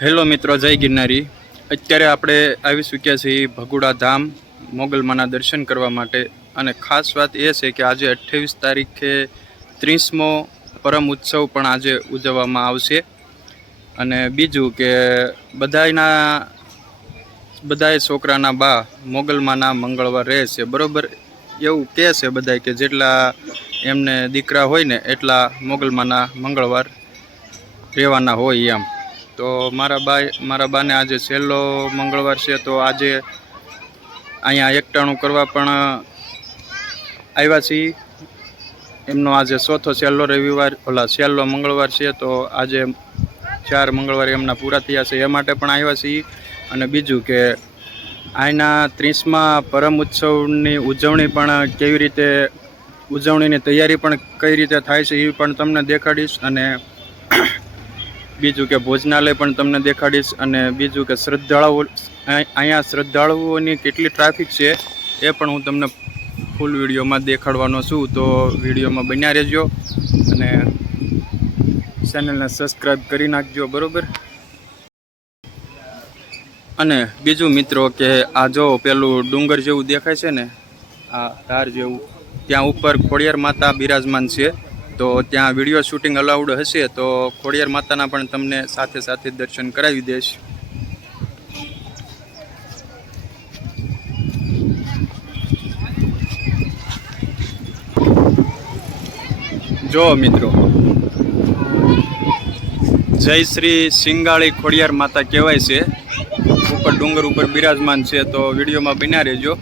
હેલો મિત્રો, જય ગિરનારી. અત્યારે આપણે આવી ચૂક્યા છીએ ભગુડા ધામ મોગલમાના દર્શન કરવા માટે. અને ખાસ વાત એ છે કે આજે 28 તારીખે 30મો પરમ ઉત્સવ પણ આજે ઉજવવામાં આવશે. અને બીજું કે બધાય છોકરાના બા મોગલમાના મંગળવાર રહે છે, બરાબર. એવું કહે છે બધાય કે જેટલા એમને દીકરા હોય ને એટલા મોગલમાના મંગળવાર રહેવાના હોય એમ. તો મારા બાને આજે છેલ્લો મંગળવાર છે, તો આજે અહીંયા એકટાણું કરવા પણ આવ્યા છીએ. એમનો આજે ચોથો છેલ્લો મંગળવાર છે, તો આજે 4 મંગળવાર એમના પૂરા થયા છે, એ માટે પણ આવ્યા છીએ. અને બીજું કે અહીંના 30મા પરમ ઉત્સવની ઉજવણી પણ કેવી રીતે, ઉજવણીની તૈયારી પણ કઈ રીતે થાય છે એ પણ તમને દેખાડીશ. અને બીજું કે ભોજનાલય પણ તમને દેખાડીશ. અને બીજું કે અહીંયા શ્રદ્ધાળુઓની કેટલી ટ્રાફિક છે એ પણ હું તમને ફૂલ વિડીયોમાં દેખાડવાનો છું. તો વિડીયોમાં બન્યા રહેજો અને ચેનલને સબસ્ક્રાઈબ કરી નાખજો, બરાબર. અને બીજું મિત્રો કે આ જો પેલું ડુંગર જેવું દેખાય છે ને, આ ધાર જેવું, ત્યાં ઉપર ખોડિયાર માતા બિરાજમાન છે. તો ત્યાં વિડીયો શૂટિંગ અલાઉડ હશે તો ખોડિયાર માતાના પણ તમને સાથે સાથે દર્શન કરાવી દઈશ. જો મિત્રો, જય શ્રી સિંગાળી ખોડિયાર માતા કહેવાય છે. ઉપર ડુંગર ઉપર બિરાજમાન છે, તો વિડીયોમાં બન્યા રહેજો.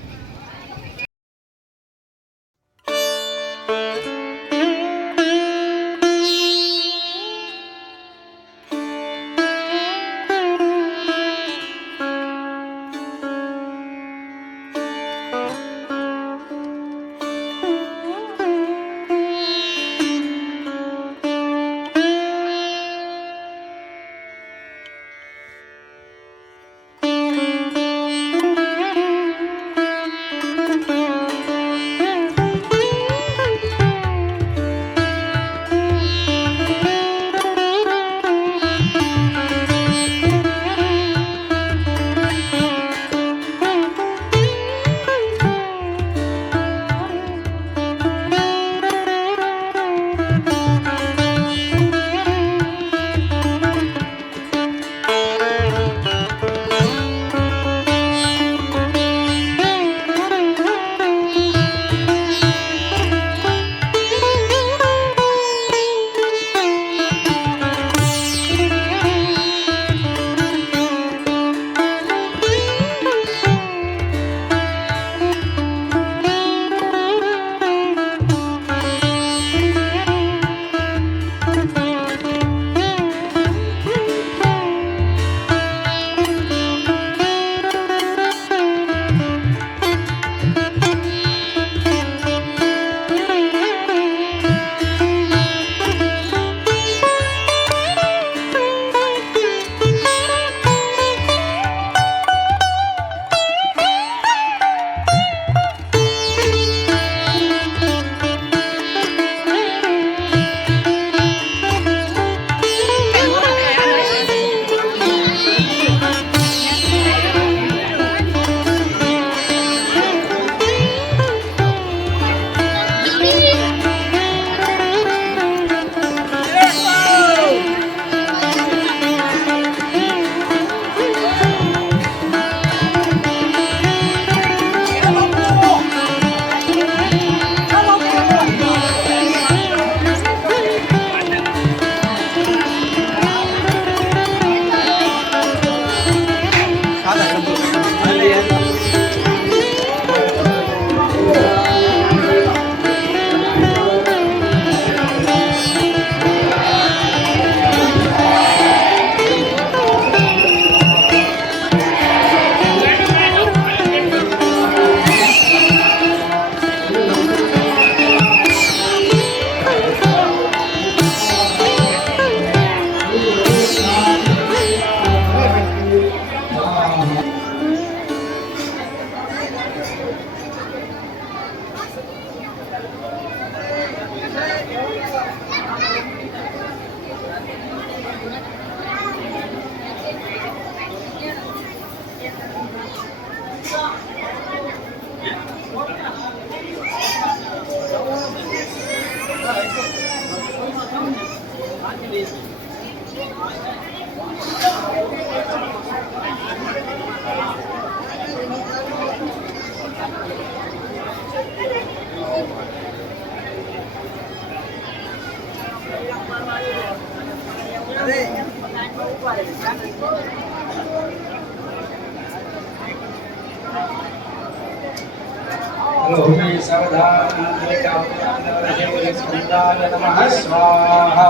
स्कंदाय नमः स्वाहा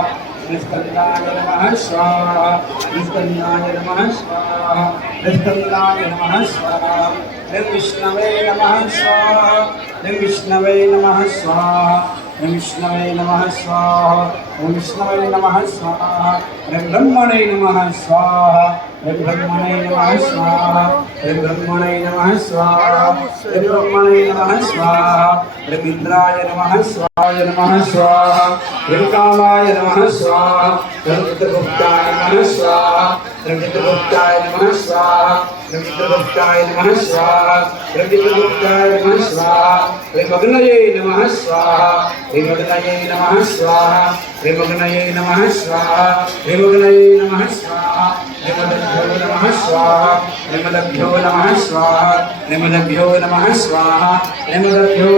स्कंदाय नमः स्वाहा स्कंदाय नमः स्वाहा स्कंदाय नमः स्वाहा विष्णवे नमः स्वाहा विष्णवे नमः स्वाहा विष्णवे नमः स्वाहा विष्णवे नमः स्वाहा ब्रह्मणे नमः स्वाहा ब्रह्मणे नमः स्वाहा ब्रह्मणे नमः स्वाहा ब्रह्मणे नमः स्वाहा इंद्राय नमः स्वाहा नमः स्वाहा कामाय नमः स्वाहा रुद्रगुप्ताय नमः स्वाहा रुद्रगुप्ताय नमः स्वाहा रुद्रगुप्ताय नमः स्वाहा रुद्रगुप्ताय नमः स्वाहा मग्नये नमः स्वाहा मग्नये नमः स्वाहा मग्नये नमः स्वाहा मग्नये नमः स्वाहा नमः स्वाहा नमः स्वाहा नमः स्वाहा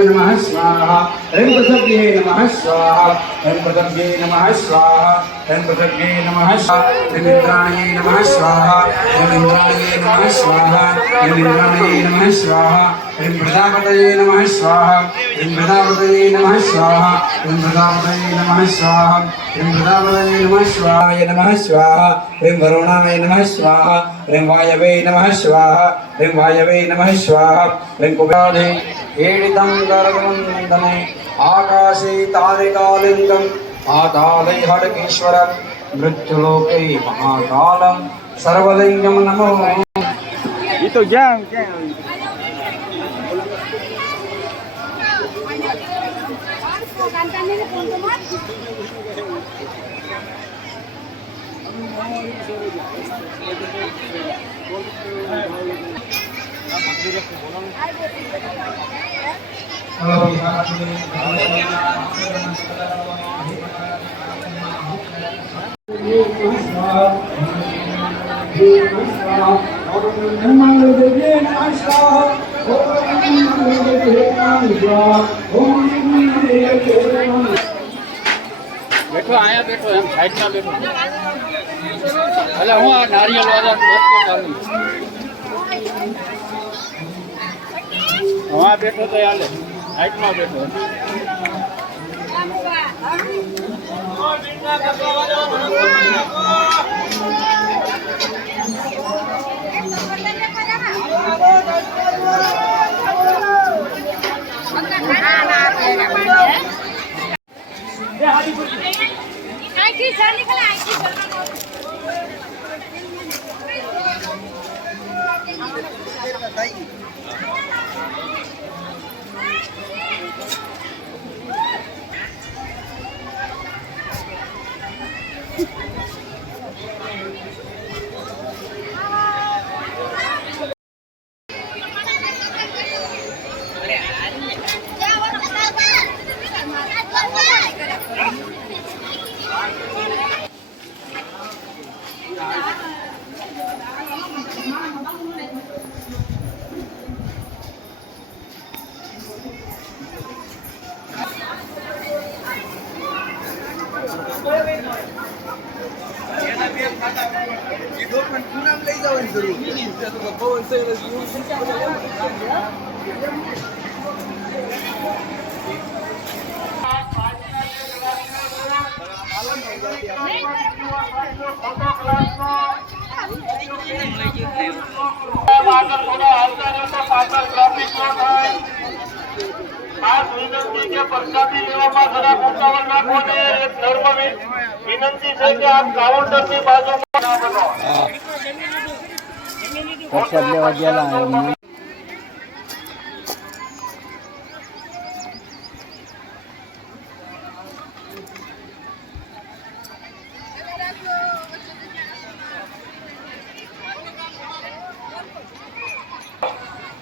नमः स्वाहा ऋमपृथग्ये नमः स्वाहा ऋमपृथग्ये नमः स्वाहा ऋमपृथग्ये नमः स्वाहा ऋमिन्द्राय नमः स्वाहा ऋमिन्द्राय नमः स्वाहा ऋमिन्द्राय नमः स्वाहा ऋमप्रजापतये नमः स्वाहा ऋमप्रजापतये नमः स्वाहा ऋमप्रजापतये नमः स्वाहा ऋमप्रजापतये नमः स्वाहा नमः स्वाहा ऋम वरुणाय नमः स्वाहा ऋम वायवे नमः स्वाहा ऋम वायवे नमः स्वाहा ऋम कुबेराय एडितं गर्गवन्दने आकाशे तारिकालिङ्गं आतालै हडकेश्वरं मृत्युलोके महाकालं सर्वलिङ्गं नमो ये तो क्या बैठो आया बैठो हम साइड में बैठो भले हूँ नारियल वाला मस्त चालू वहाँ बैठो तो यार साइड में बैठो विनंती है कि आप काउंटर की बाजू में ना बनो।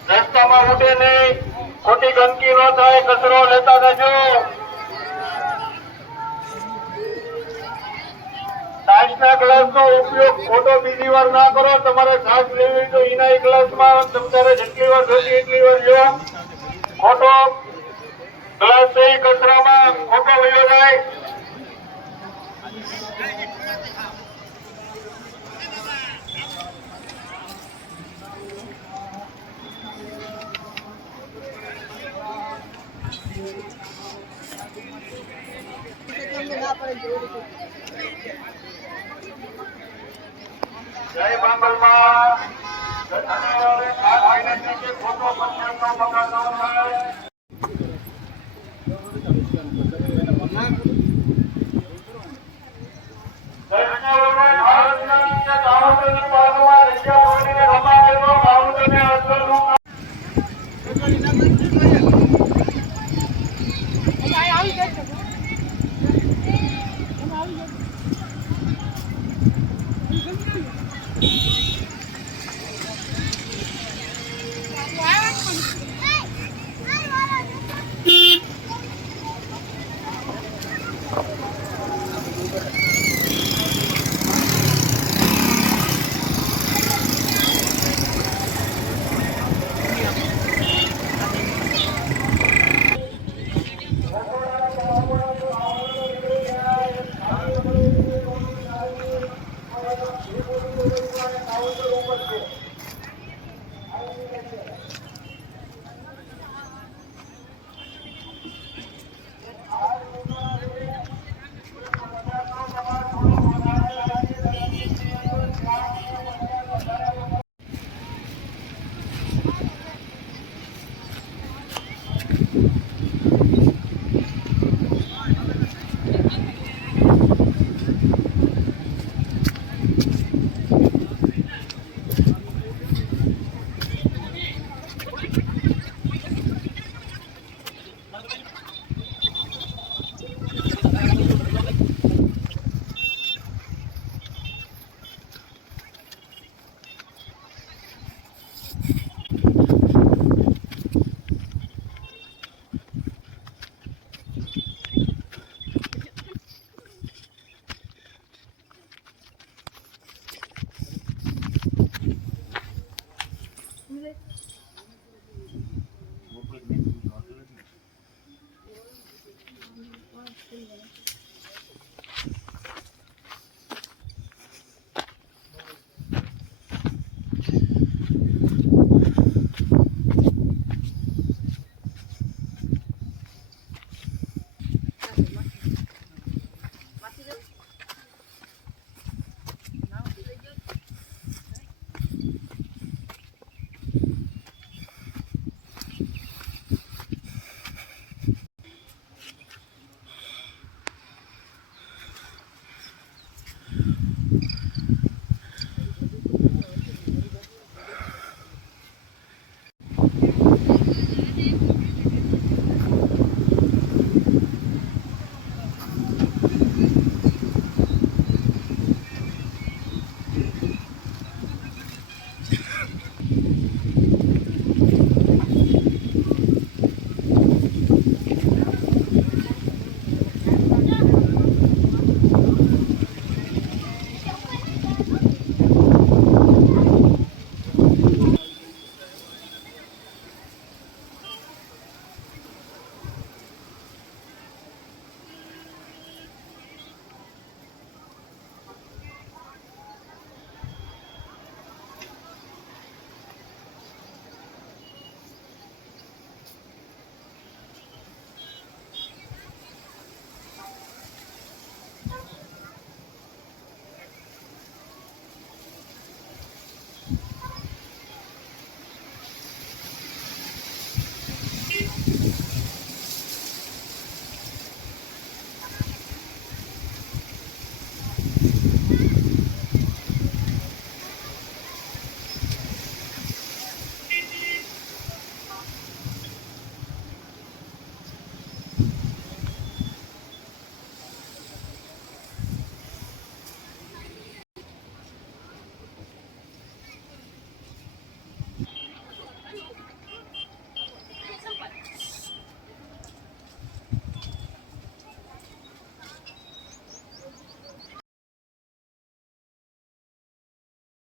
રસ્તામાં ઉઠે નહીં, ખોટી ગંદકી ન થાય, કચરો લેતા જજો। સાઈડ છાશના ગ્લાસનો ઉપયોગ ખોટો બીજી વાર ના કરો. તમારે છાશ લેવી તો એના ગ્લાસમાં તમારે જેટલી વાર જોતી એટલી વાર લ્યો. ખોટો ગ્લાસ છે એ કચરામાં ખોટો વયો જાય. જય બાંગલમાં ખોટો પંચાયતનો બગાડ ન થાય.